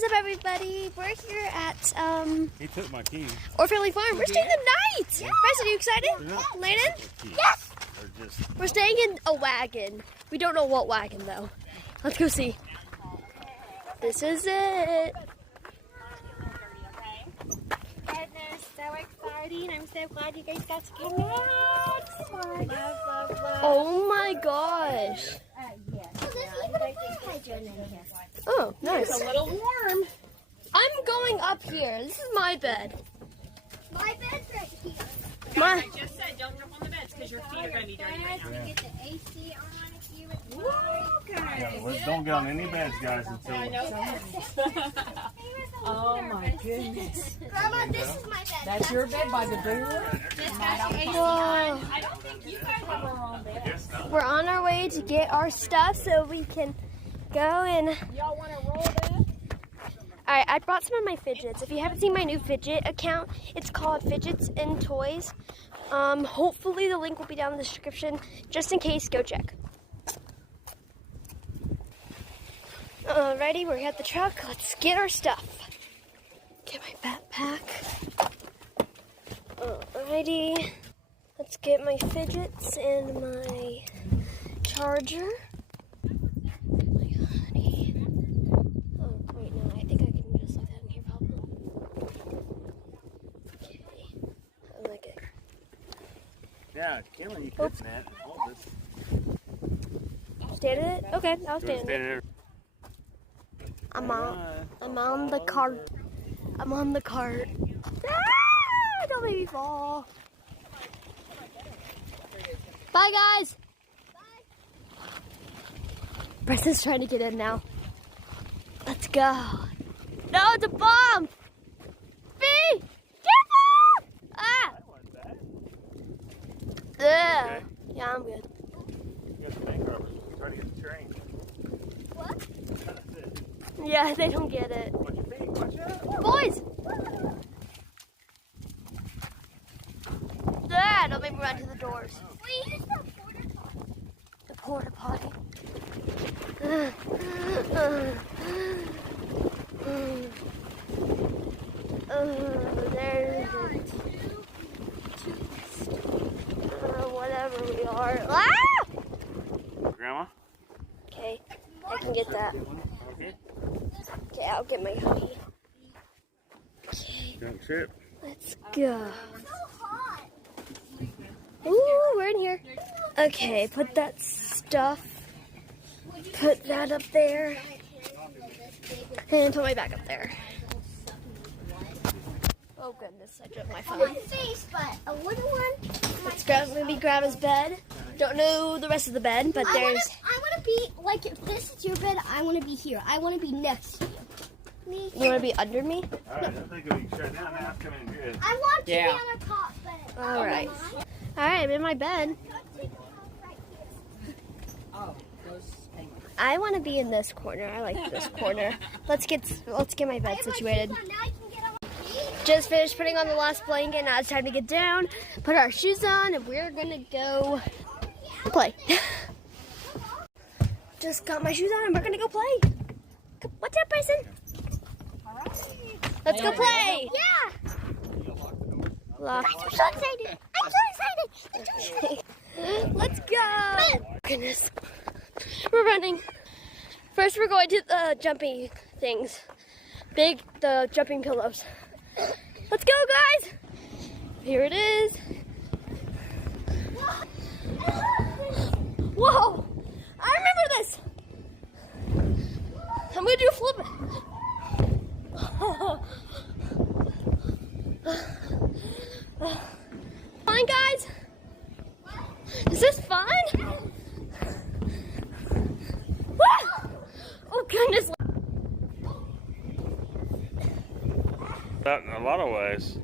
What is up, everybody? We're here at He took my key. Orr Family Farm. We're staying the night. Yeah. Bryson, are you excited? Landon? Yes. We're staying in a wagon. We don't know what wagon though. Let's go see. This is it. And they're so exciting. I'm so glad you guys got to come out. Oh my gosh. Oh, nice. It's a little warm. I'm going up here. This is my bed. My bed's right here. My. I just said don't jump on the beds because your feet are going to be dirty right now. To get the AC on if you would Yeah, let's don't get on any beds, guys, until. Oh my goodness. Grandma, this is my bed. That's your bed by the door? Whoa. I don't think you guys have our own bed. We're on our way to get our stuff so we can go and. Y'all want to roll this? Alright, I brought some of my fidgets. If you haven't seen my new fidget account, it's called Fidgets and Toys. Hopefully the link will be down in the description. Just in case, go check. Alrighty, we're at the truck. Let's get our stuff. Get my backpack. Alrighty. Let's get my fidgets and my charger. My honey. Oh, wait, no, I think I can just leave that in here probably. Okay. I like it. Yeah, Kaylin, you could stand and hold this. Stand in it? Okay, I'll stand in it. There. I'm on the cart. I'm on the cart. Ah, don't make me fall. Bye, guys. Bye. Preston's trying to get in now. Let's go. No, it's a bomb. Bee, careful! Ah. Okay. Yeah, I'm good. You got the bank robbers. Try to get the train. What? Yeah, they don't get it. Watch your feet. Watch out. Boys! Ah, don't make me run to the doors. Wait, use the porta potty. The porta potty. There's whatever we are. Ah! Grandma? Okay, I can get that. Okay. Okay, I'll get my honey. Okay, Don't trip. let's go. It's so hot. Ooh, we're in here. Okay, put that stuff. Put that up there. And put my bag up there. Oh goodness, I dropped my A phone. one face, but a little one. Let's grab maybe Grandma's bed. Don't know the rest of the bed, but there's. I want to be like if this is your bed. I want to be here. I want to be next to you. Me. You want to be under me? All right, I think we can shut down. Now it's coming in good. I want to Yeah. be on the top bed. All right. All right, I'm in my bed. Oh, those penguins. I want to be in this corner. I like this corner. Let's get my bed situated. Just finished putting on the last blanket. Now it's time to get down, put our shoes on, and we're gonna go play. Just got my shoes on, and we're gonna go play. What's up, Bryson? Let's go play. Yeah. Lock. I'm so excited. I'm so excited. Let's go. Goodness. We're running. First, we're going to the jumping things. The jumping pillows. Let's go, guys. Here it is. Whoa. I remember this. I'm going to do a flip. Fun, guys? Is this fun? Oh, goodness. That in a lot of ways.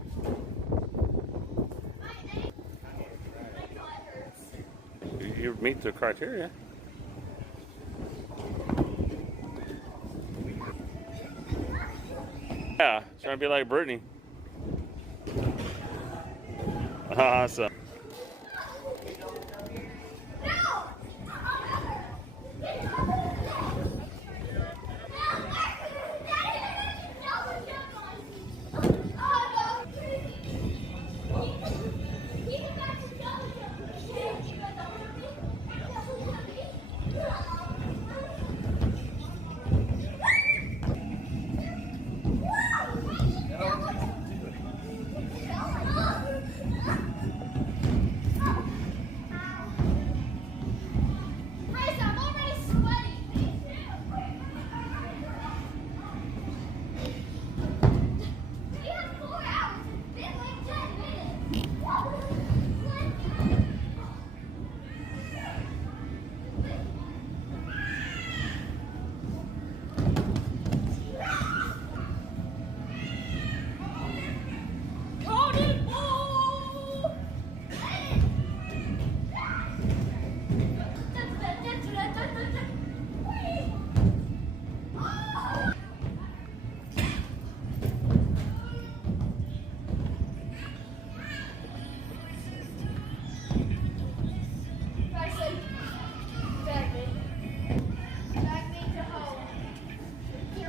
You meet the criteria. Yeah, trying to be like Brittany. Awesome.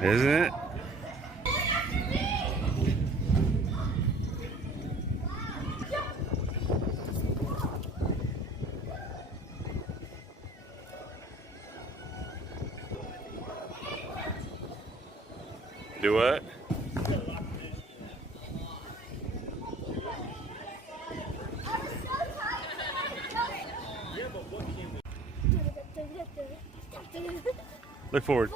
Isn't it? Do what? Look forward.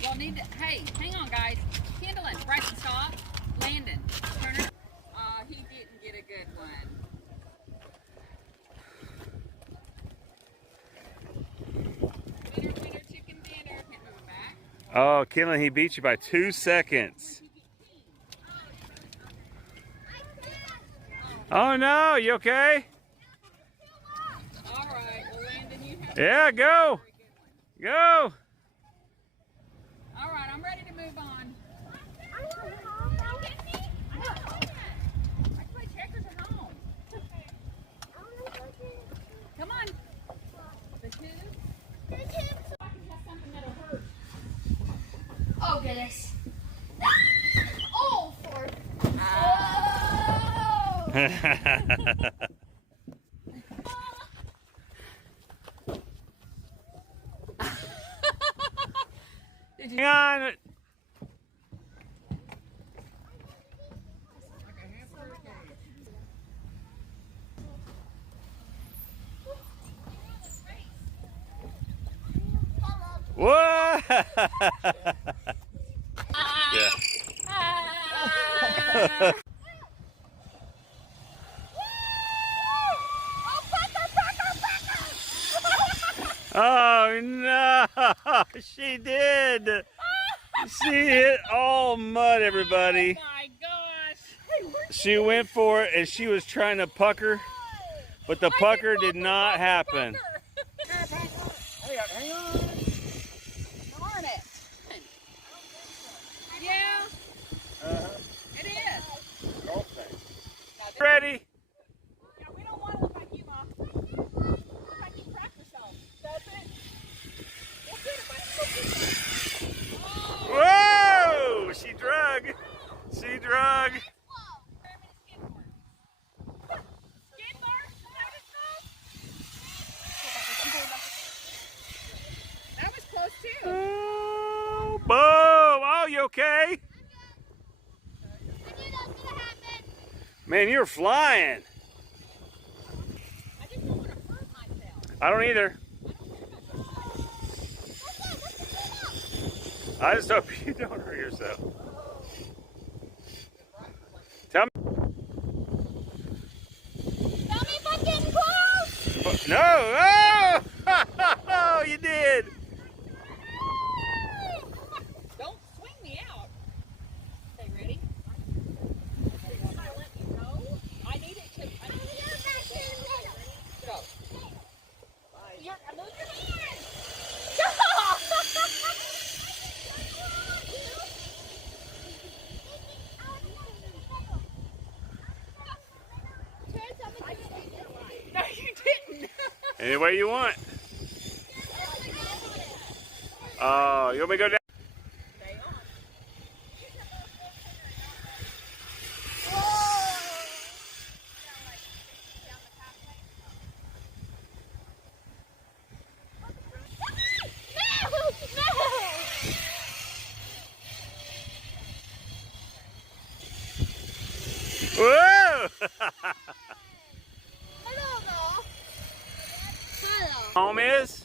Y'all need to, hey, hang on guys. Kendallin, Bryson, stop. Landon, Turner. He didn't get a good one. Winner, winner, chicken dinner. Can't move it back. Oh, Kenley, he beat you by 2 seconds. Oh no, you okay? All right, well, Landon, you have Yeah, go. Go. All right, I'm ready to move on. I play checkers at home. Come on. The tube. Oh goodness. Oh, Ford. Hang on. What? Yeah. Oh no, she did. She hit all mud, everybody. Oh my gosh. She went for it and she was trying to pucker, but the pucker did not happen. Hang on. Darn it. Yeah. It is. Ready? Yeah, we don't want to look like you, Mom. Look like you cracked yourself. That's it. We'll get it, buddy. Whoa! She drug. She drug. That was close too. Oh, boom! Oh, you okay? Man, you're flying. I just don't want to hurt myself. I don't either. I just hope you don't hurt yourself. Tell me. Tell me if I'm getting close. No! Oh! You did. Don't swing me out. Okay, ready? When I let you know, I need it to. I need it to go. I lose your hand. No, you didn't. Any way you want. Oh, you want me to go down? Stay on. Whoa! Hello. Home is?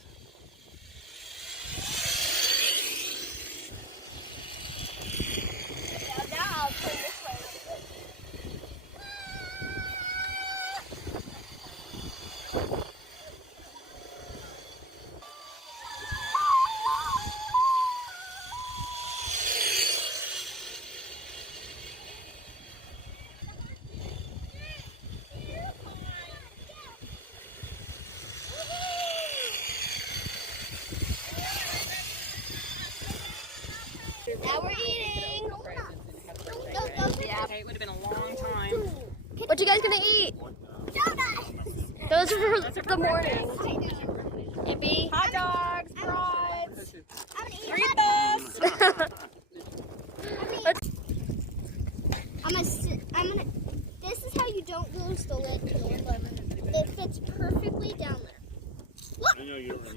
Those are for the morning. Ippy. Hot dogs, fries. Read this. This is how you don't lose the lid. It fits perfectly down there. I know you don't really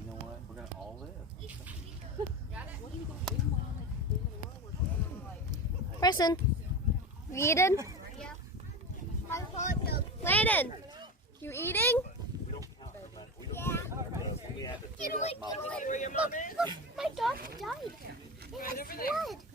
you know what? We're gonna all live. Preston, you eating? Yeah. I hot dog. Landon, you eating? We don't count the money. We Yeah. we have to Get away, get away. Look, my dog died. It has blood.